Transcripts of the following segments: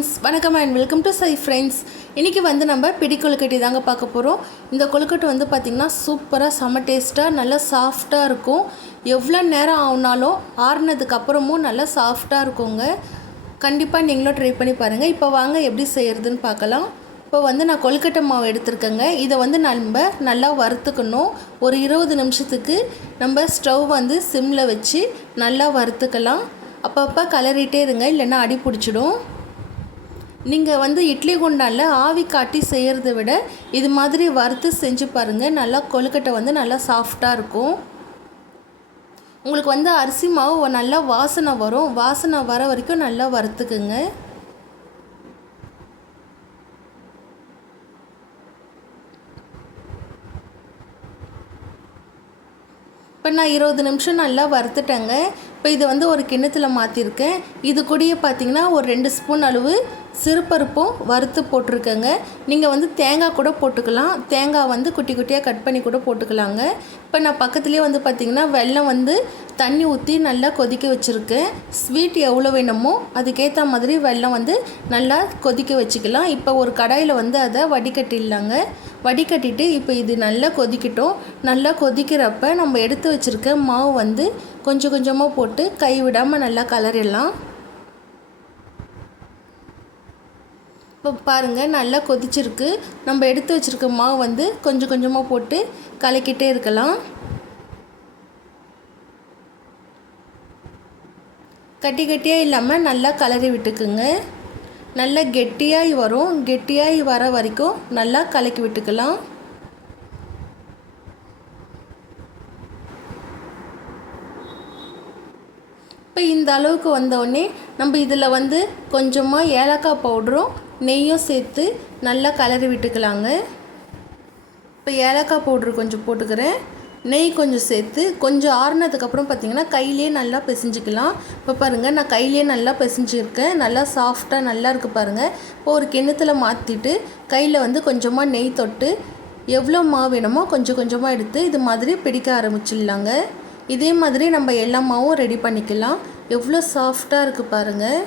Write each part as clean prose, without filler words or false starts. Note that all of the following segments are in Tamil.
ஃப்ரெண்ட்ஸ், வணக்கம் and welcome to psi friends. இன்றைக்கி வந்து நம்ம பிடி கொழுக்கட்டை தாங்க பார்க்க போகிறோம். இந்த கொழுக்கட்டை வந்து பார்த்திங்கன்னா சூப்பராக செம்ம டேஸ்ட்டாக நல்லா சாஃப்டாக இருக்கும். எவ்வளோ நேரம் ஆகுனாலும் ஆறுனதுக்கு அப்புறமும் நல்லா சாஃப்டாக இருக்குங்க. கண்டிப்பாக நீங்களும் ட்ரை பண்ணி பாருங்கள். இப்போ வாங்க எப்படி செய்கிறதுன்னு பார்க்கலாம். இப்போ வந்து நான் கொழுக்கட்டை மாவு எடுத்துருக்கேங்க. இதை வந்து நம்ம நல்லா வறுத்துக்கணும். ஒரு 20 நிமிஷத்துக்கு நம்ம ஸ்டவ் வந்து சிம்மில் வச்சு நல்லா வறுத்துக்கலாம். அப்பப்போ கலரிட்டே இருங்க, இல்லைன்னா அடி பிடிச்சிடும். நீங்கள் வந்து இட்லி குண்டானில் ஆவி காட்டி செய்கிறத விட இது மாதிரி வறுத்து செஞ்சு பாருங்கள். நல்லா கொழுக்கட்டை வந்து நல்லா சாஃப்டாக இருக்கும். உங்களுக்கு வந்து அரிசி மாவு நல்லா வாசனை வரும். வாசனை வர வரைக்கும் நல்லா வறுத்துக்குங்க. இப்போ நான் 20 நிமிஷம் நல்லா வறுத்துட்டேங்க. இப்போ இதை வந்து ஒரு கிண்ணத்தில் மாற்றிருக்கேன். இது கூடயே பார்த்திங்கன்னா ஒரு 2 ஸ்பூன் அளவு சிறுபருப்பும் வறுத்து போட்டிருக்கேங்க. நீங்கள் வந்து தேங்காய் கூட போட்டுக்கலாம். தேங்காய் வந்து குட்டி குட்டியாக கட் பண்ணி கூட போட்டுக்கலாங்க. இப்போ நான் பக்கத்துலேயே வந்து பார்த்திங்கன்னா வெல்லம் வந்து தண்ணி ஊற்றி நல்லா கொதிக்க வச்சுருக்கேன். ஸ்வீட் எவ்வளோ வேணுமோ அதுக்கேற்ற மாதிரி வெல்லம் வந்து நல்லா கொதிக்க வச்சுக்கலாம். இப்போ ஒரு கடாயில் வந்து அதை வடிகட்டிடலாங்க. வடிகட்டிட்டு இப்போ இது நல்லா கொதிக்கட்டும். நல்லா கொதிக்கிறப்ப நம்ம எடுத்து வச்சுருக்க மாவு வந்து கொஞ்சம் கொஞ்சமாக போட்டு கை விடாமல் நல்லா கலரிடலாம். இப்போ பாருங்கள் நல்லா கொதிச்சிருக்கு. நம்ம எடுத்து வச்சுருக்க மாவு வந்து கொஞ்சம் கொஞ்சமாக போட்டு கலக்கிட்டே இருக்கலாம். கட்டி கட்டியாக இல்லாமல் நல்லா கலரி விட்டுக்குங்க. நல்லா கெட்டியாகி வரும். கெட்டியாகி வர வரைக்கும் நல்லா கலக்கி விட்டுக்கலாம். இப்போ இந்த அளவுக்கு வந்தோடனே நம்ம இதில் வந்து கொஞ்சமாக ஏலக்காய் பவுடரும் நெய்யும் சேர்த்து நல்லா கலரி விட்டுக்கலாங்க. இப்போ ஏலக்காய் பவுட்ரு கொஞ்சம் போட்டுக்கிறேன். நெய் கொஞ்சம் சேர்த்து கொஞ்சம் ஆறுனதுக்கப்புறம் பார்த்திங்கன்னா கையிலே நல்லா பிசைஞ்சிக்கலாம். இப்போ பாருங்கள் நான் கையிலே நல்லா பிசைஞ்சிருக்கேன். நல்லா சாஃப்டாக நல்லா இருக்குது பாருங்கள். இப்போ ஒரு கிண்ணத்தில் மாற்றிட்டு கையில் வந்து கொஞ்சமாக நெய் தொட்டு எவ்வளோ மாவு வேணுமோ கொஞ்சம் கொஞ்சமாக எடுத்து இது மாதிரி பிடிக்க ஆரம்பிச்சிடலாங்க. இதே மாதிரி நம்ம எல்லா மாவும் ரெடி பண்ணிக்கலாம். எவ்வளோ சாஃப்டாக இருக்குது பாருங்கள்.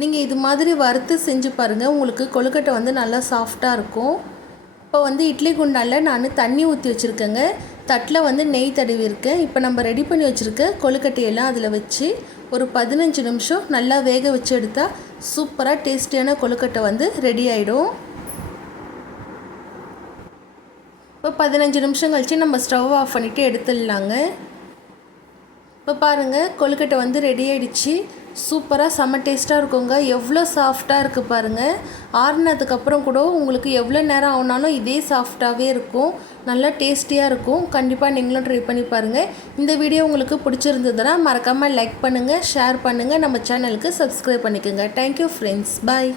நீங்கள் இது மாதிரி வறுத்து செஞ்சு பாருங்கள். உங்களுக்கு கொழுக்கட்டை வந்து நல்லா சாஃப்டாக இருக்கும். இப்போ வந்து இட்லி குண்டானில் நான் தண்ணி ஊற்றி வச்சுருக்கேங்க. தட்டில் வந்து நெய் தடவி இருக்கேன். இப்போ நம்ம ரெடி பண்ணி வச்சுருக்க கொழுக்கட்டையெல்லாம் அதில் வச்சு ஒரு 15 நிமிஷம் நல்லா வேக வச்சு எடுத்தால் சூப்பராக டேஸ்டியான கொழுக்கட்டை வந்து ரெடி ஆகிடும். இப்போ 15 நிமிஷம் கழித்து நம்ம ஸ்டவ் ஆஃப் பண்ணிவிட்டு எடுத்துடலாங்க. இப்போ பாருங்கள் கொழுக்கட்டை வந்து ரெடி ஆகிடுச்சு. சூப்பராக செம்ம டேஸ்ட்டாக இருக்குங்க. எவ்வளோ சாஃப்டாக இருக்குது பாருங்கள். ஆறுனதுக்கப்புறம் கூட உங்களுக்கு எவ்வளோ நேரம் ஆகுனாலும் இதே சாஃப்டாகவே இருக்கும். நல்லா டேஸ்டியாக இருக்கும். கண்டிப்பாக நீங்களும் ட்ரை பண்ணி பாருங்கள். இந்த வீடியோ உங்களுக்கு பிடிச்சிருந்ததுன்னா மறக்காமல் லைக் பண்ணுங்கள், ஷேர் பண்ணுங்கள், நம்ம சேனலுக்கு சப்ஸ்கிரைப் பண்ணிக்கோங்க. Thank you friends. பாய்.